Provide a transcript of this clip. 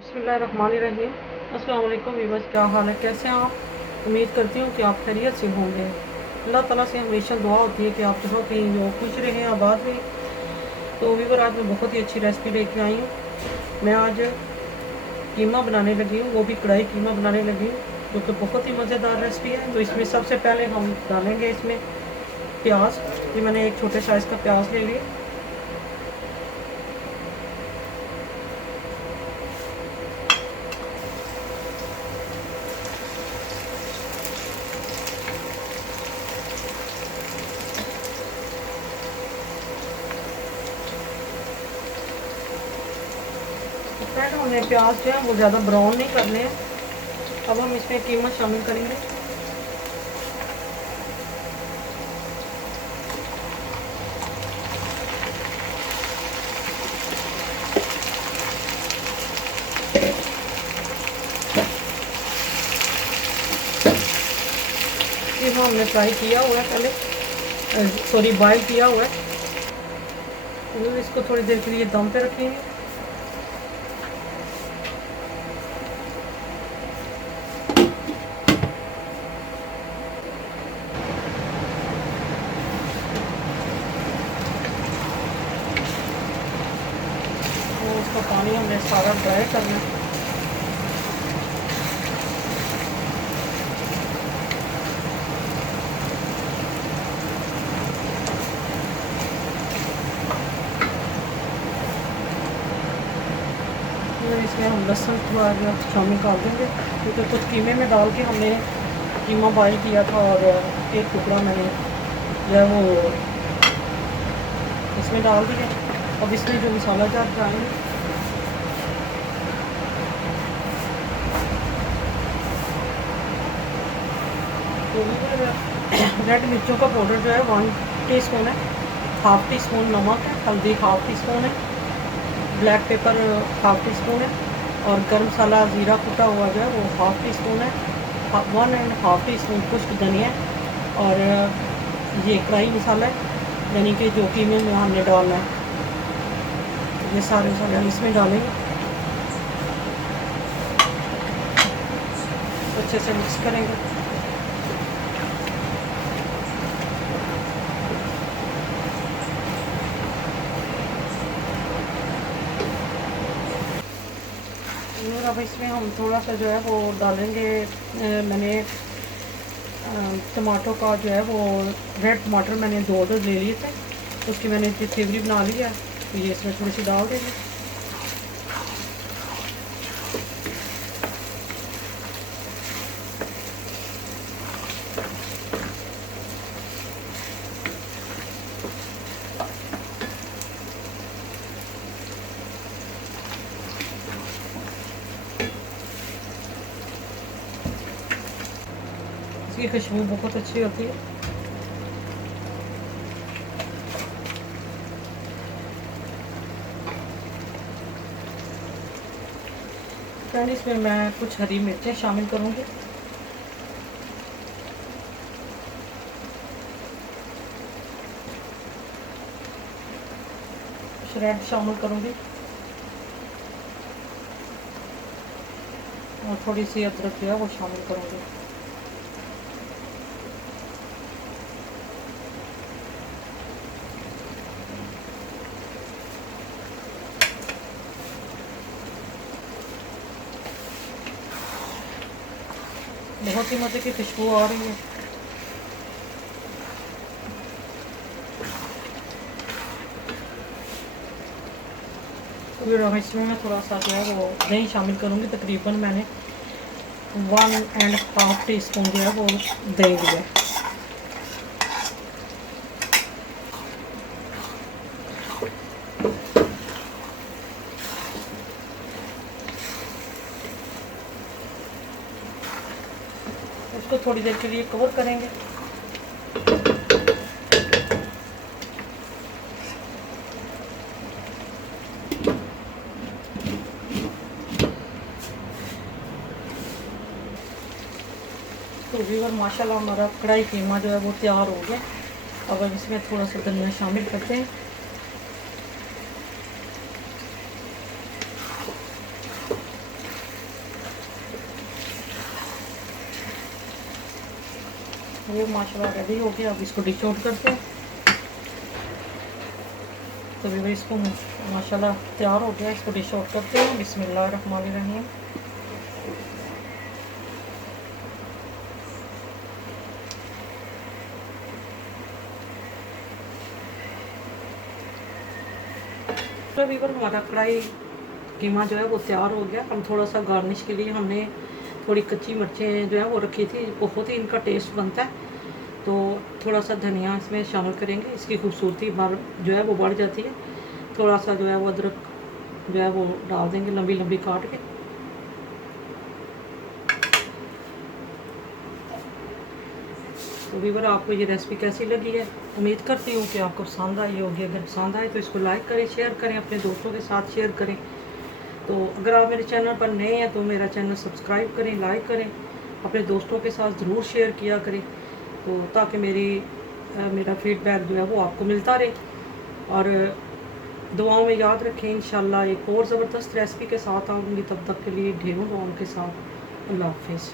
बिस्मिल्लाहिर्रहमानिर्रहीम। अस्सलाम वालेकुम व्यूअर्स, क्या हाल है, कैसे हैं आप? उम्मीद करती हूँ कि आप खैरियत से होंगे। अल्लाह ताला से हमेशा दुआ होती है कि आप जहाँ कहीं जो खुश रहें, आबाद रहें। तो व्यूअर, आज मैं बहुत ही अच्छी रेसिपी लेके आई हूँ। मैं आज कीमा बनाने लगी हूँ, वो भी कढ़ाई कीमा बनाने लगी हूँ, जो कि बहुत ही मज़ेदार रेसिपी है। तो इसमें सबसे पहले हम डालेंगे इसमें प्याज। ये मैंने एक छोटे साइज़ का प्याज ले लिया। फ्रेंड, हमें प्याज जो है वो ज़्यादा ब्राउन नहीं करने हैं। अब हम इसमें कीमा शामिल करेंगे। कीमा हमने फ्राई किया हुआ है पहले, सॉरी बॉईल किया हुआ है। तो इसको थोड़ी देर के लिए दम पे रखेंगे। तो उसका पानी हमने सारा ड्राई करना है। फिर इसमें हम लहसुन थोड़ा शामिल कर देंगे, क्योंकि कुछ कीमे में डाल के हमने कीमा बॉईल किया था, और एक टुकड़ा मैंने जो है वो इसमें डाल दिया। अब इसमें जो मसाला जार डालेंगे, तो रेड मिर्चों का पाउडर जो है 1 टीस्पून है, हाफ़ टी स्पून नमक है, हल्दी हाफ़ टी स्पून है, black pepper half tea spoon है, और गर्म मसाला ज़ीरा कुटा हुआ जो है वो हाफ़ टी स्पून है, 1.5 टी स्पून खुश्क धनिया, और ये कढ़ाई मसाला है, यानी कि जो कीमे में हमने डालना है। ये सारे मसाले हम इसमें डालेंगे, अच्छे से मिक्स करेंगे। और अब इसमें हम थोड़ा सा जो है वो डालेंगे, मैंने टमाटो का जो है वो रेड टमाटर मैंने 2 ले लिए थे, उसकी मैंने प्यूरी बना ली है। तो ये इसमें थोड़ी सी डाल देंगे। इसकी खुशबू बहुत अच्छी होती है। फ्रेंड, इसमें मैं कुछ हरी मिर्चें शामिल करूँगी। रेड शामिल करूँगी, और थोड़ी सी अदरक जो है वो शामिल करूँगी। बहुत ही मज़े की खुशबू आ रही है। फिर इसमें मैं थोड़ा सा जो है वो दही शामिल करूँगी। तकरीबन मैंने 1.5 टी स्पून जो है वो दही दिया। उसको थोड़ी देर के लिए कवर करेंगे। तो व्यूअर, माशाल्लाह हमारा कढ़ाई कीमा जो है वो तैयार हो गया। अब हम इसमें थोड़ा सा धनिया शामिल करते हैं। ये माशाल्लाह रेडी हो गया। अब इसको डिश आउट करते हैं। तो भी इसको माशाल्लाह तैयार हो गया, इसको डिश आउट करते हैं। बिस्मिल्लाहिर्रहमानिर्रहीम। तो अभी पर हमारा कढ़ाई कीमा जो है वो तैयार हो गया। हम थोड़ा सा गार्निश के लिए हमने थोड़ी कच्ची मिर्चें जो है वो रखी थी, बहुत ही इनका टेस्ट बनता है। तो थोड़ा सा धनिया इसमें शामिल करेंगे, इसकी खूबसूरती जो है वो बढ़ जाती है। थोड़ा सा जो है वो अदरक जो है वो डाल देंगे लंबी लंबी काट के। तो व्यूअर आपको ये रेसिपी कैसी लगी है, उम्मीद करती हूँ कि आपको पसंद आई होगी। अगर पसंद आए तो इसको लाइक करें, शेयर करें, अपने दोस्तों के साथ शेयर करें। तो अगर आप मेरे चैनल पर नए हैं तो मेरा चैनल सब्सक्राइब करें, लाइक करें, अपने दोस्तों के साथ ज़रूर शेयर किया करें, तो ताकि मेरा फीडबैक जो है वो आपको मिलता रहे। और दुआओं में याद रखें। इंशाल्लाह एक और ज़बरदस्त रेसिपी के साथ आऊँगी, तब तक के लिए ढेरों दुआओं के साथ। अल्लाह हाफिज़।